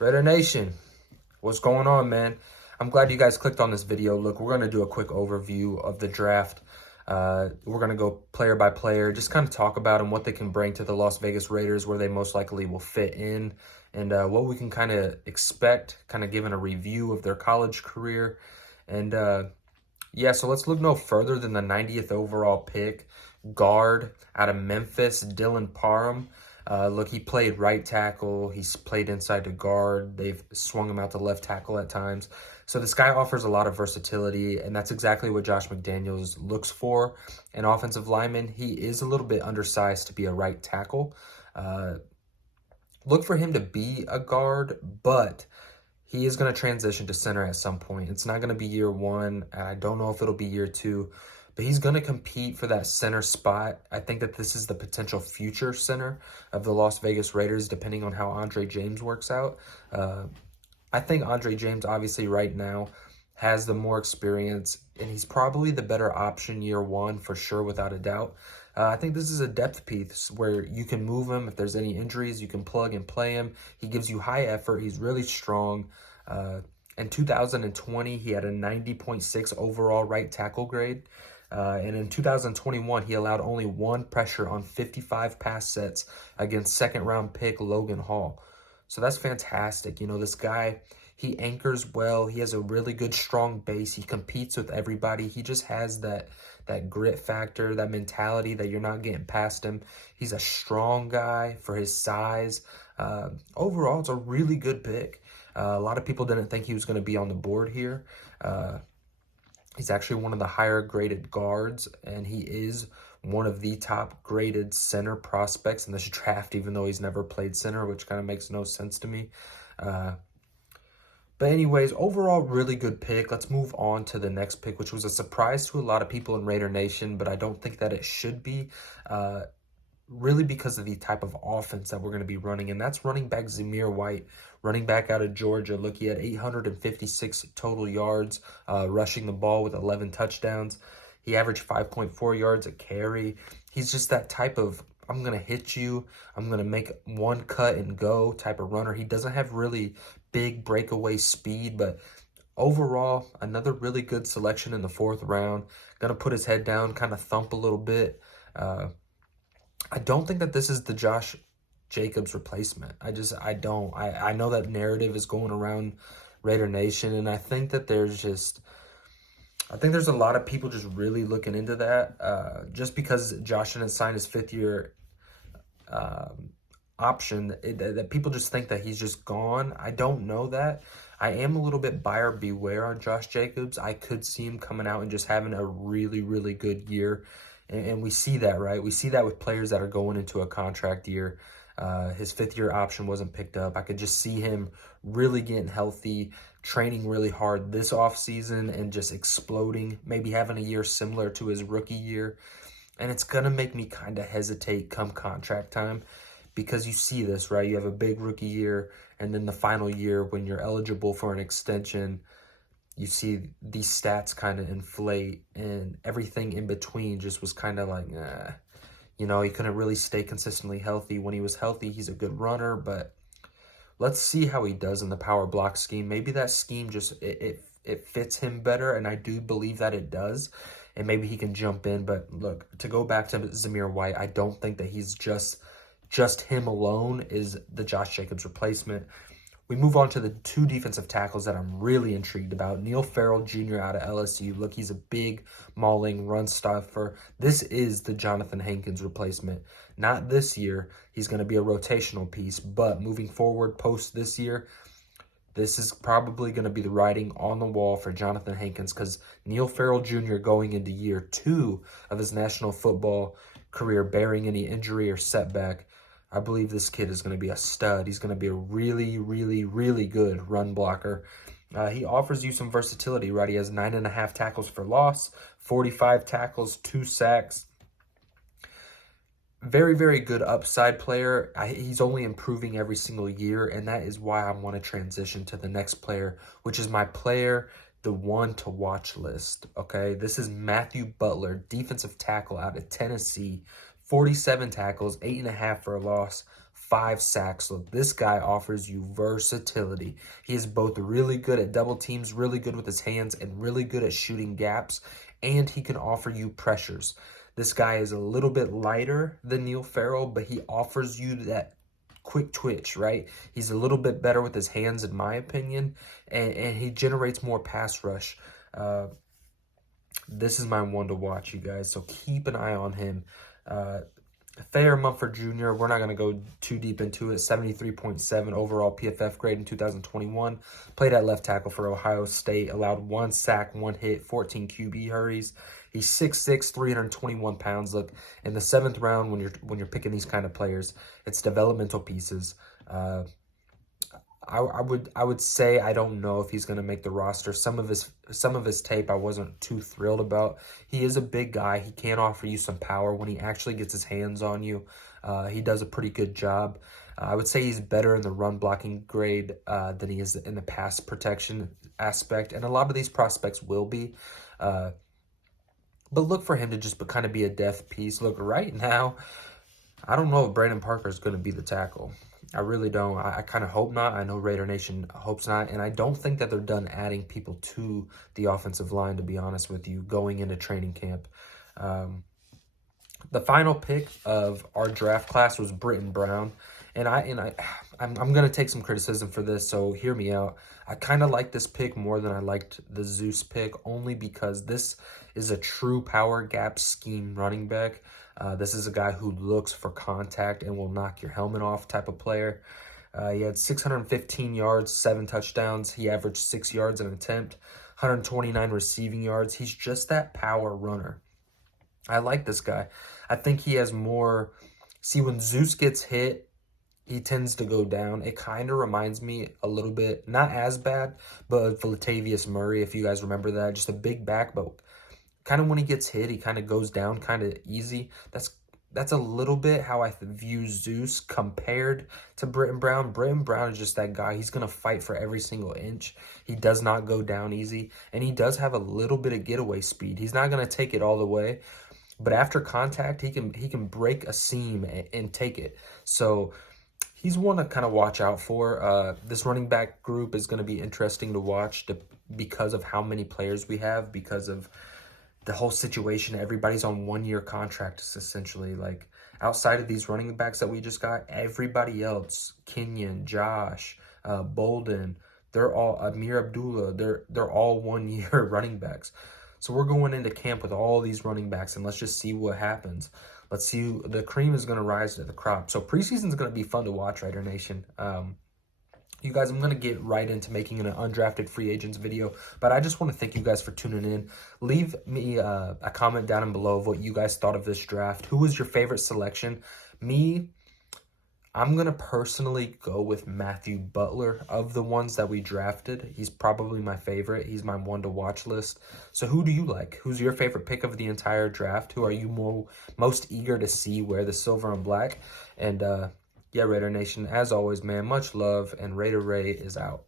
Raider Nation, what's going on, man? I'm glad you guys clicked on this video. Look, we're going to do a quick overview of the draft. We're going to go player by player, just kind of talk about them, what they can bring to the Las Vegas Raiders, where they most likely will fit in, and what we can kind of expect, kind of giving a review of their college career. And yeah, so let's look no further than the 90th overall pick, guard out of Memphis, Dylan Parham. Look, he played right tackle. He's played inside to guard. They've swung him out to left tackle at times. So this guy offers a lot of versatility, and that's exactly what Josh McDaniels looks for. An offensive lineman, he is a little bit undersized to be a right tackle. Look for him to be a guard, but he is going to transition to center at some point. It's not going to be year one. I don't know if it'll be year two, but he's going to compete for that center spot. I think that this is the potential future center of the Las Vegas Raiders, depending on how Andre James works out. I think Andre James, obviously, right now, has the more experience, and he's probably the better option year one for sure, without a doubt. I think this is a depth piece where you can move him. If there's any injuries, you can plug and play him. He gives you high effort. He's really strong. In 2020, he had a 90.6 overall right tackle grade. And in 2021, he allowed only one pressure on 55 pass sets against second-round pick Logan Hall. So that's fantastic. You know, this guy, he anchors well. He has a really good, strong base. He competes with everybody. He just has that grit factor, that mentality that you're not getting past him. He's a strong guy for his size. Overall, it's a really good pick. A lot of people didn't think he was going to be on the board here. He's actually one of the higher graded guards, and he is one of the top graded center prospects in this draft, even though he's never played center, which kind of makes no sense to me. But anyways, overall, really good pick. Let's move on to the next pick, which was a surprise to a lot of people in Raider Nation, but I don't think that it should be, really because of the type of offense that we're going to be running, and that's running back Zamir White, running back out of Georgia. Look, he had 856 total yards, rushing the ball with 11 touchdowns. He averaged 5.4 yards a carry. He's just that type of, I'm going to hit you, I'm going to make one cut and go type of runner. He doesn't have really big breakaway speed, but overall, another really good selection in the fourth round. Going to put his head down, kind of thump a little bit. I don't think that this is the Josh Jacobs replacement. I don't. I know that narrative is going around Raider Nation, and I think that there's a lot of people just really looking into that. Just because Josh didn't sign his fifth-year option, that people just think that he's just gone. I don't know that. I am a little bit buyer beware on Josh Jacobs. I could see him coming out and just having a really, really good year. And we see that, right? We see that with players that are going into a contract year. His fifth-year option wasn't picked up. I could just see him really getting healthy, training really hard this offseason, and just exploding, maybe having a year similar to his rookie year. And it's going to make me kind of hesitate come contract time, because you see this, right? You have a big rookie year, and then the final year when you're eligible for an extension, you see these stats kind of inflate, and everything in between just was kind of like, you know, he couldn't really stay consistently healthy. When he was healthy, he's a good runner, but let's see how he does in the power block scheme. Maybe that scheme just, it fits him better, and I do believe that it does, and maybe he can jump in. But look, to go back to Zamir White, I don't think that he's just him alone is the Josh Jacobs replacement. We move on to the two defensive tackles that I'm really intrigued about. Farrell Jr. out of LSU. Look, he's a big, mauling run stuffer. This is the Jonathan Hankins replacement. Not this year. He's going to be a rotational piece. But moving forward, post this year, this is probably going to be the writing on the wall for Jonathan Hankins, because Farrell Jr. going into year two of his National Football career, bearing any injury or setback, I believe this kid is going to be a stud. He's going to be a really, really, really good run blocker. He offers you some versatility, right? He has 9.5 tackles for loss, 45 tackles, 2 sacks. Very, very good upside player. He's only improving every single year, and that is why I want to transition to the next player, which is my player, the one to watch list, okay? This is Matthew Butler, defensive tackle out of Tennessee. 47 tackles, 8.5 for a loss, 5 sacks. Look, this guy offers you versatility. He is both really good at double teams, really good with his hands, and really good at shooting gaps, and he can offer you pressures. This guy is a little bit lighter than Neil Farrell, but he offers you that quick twitch, right? He's a little bit better with his hands, in my opinion, and he generates more pass rush. This is my one to watch, you guys, so keep an eye on him. Farrell Jr., we're not going to go too deep into it. 73.7 overall PFF grade in 2021. Played at left tackle for Ohio State. Allowed 1 sack, 1 hit, 14 QB hurries. He's 6'6", 321 pounds. Look, in the 7th round, when you're picking these kind of players, it's developmental pieces. I would say I don't know if he's going to make the roster. Some of his tape I wasn't too thrilled about. He is a big guy. He can offer you some power when he actually gets his hands on you. He does a pretty good job. I would say he's better in the run blocking grade than he is in the pass protection aspect, and a lot of these prospects will be. But look for him to just kind of be a depth piece. Look, right now, I don't know if Brandon Parker is going to be the tackle. I really don't. I kind of hope not. I know Raider Nation hopes not. And I don't think that they're done adding people to the offensive line, to be honest with you, going into training camp. The final pick of our draft class was Britton Brown. And I'm going to take some criticism for this, so hear me out. I kind of like this pick more than I liked the Zeus pick, only because this is a true power gap scheme running back. This is a guy who looks for contact and will knock your helmet off type of player. He had 615 yards, 7 touchdowns. He averaged 6 yards an attempt, 129 receiving yards. He's just that power runner. I like this guy. I think he has more... See, when Zeus gets hit, he tends to go down. It kind of reminds me a little bit, not as bad, but for Latavius Murray, if you guys remember that. Just a big back, but kind of when he gets hit, he kind of goes down kind of easy. That's a little bit how I view Zeus compared to Britton Brown. Britton Brown is just that guy. He's going to fight for every single inch. He does not go down easy, and he does have a little bit of getaway speed. He's not going to take it all the way, but after contact, he can break a seam and take it. So he's one to kind of watch out for. This running back group is going to be interesting to watch because of how many players we have, because of the whole situation. Everybody's on 1-year contracts, essentially. Like, outside of these running backs that we just got, everybody else, Kenyon, Josh, Bolden, they're all, Amir Abdullah, they're all 1-year running backs. So we're going into camp with all these running backs, and let's just see what happens. Let's see, the cream is going to rise to the crop. So preseason is going to be fun to watch, Raider Nation. You guys, I'm going to get right into making an undrafted free agents video, but I just want to thank you guys for tuning in. Leave me a comment down below of what you guys thought of this draft. Who was your favorite selection? I'm going to personally go with Matthew Butler. Of the ones that we drafted, he's probably my favorite. He's my one to watch list. So who do you like? Who's your favorite pick of the entire draft? Who are you most eager to see wear the silver and black? And yeah, Raider Nation, as always, man, much love, and Raider Ray is out.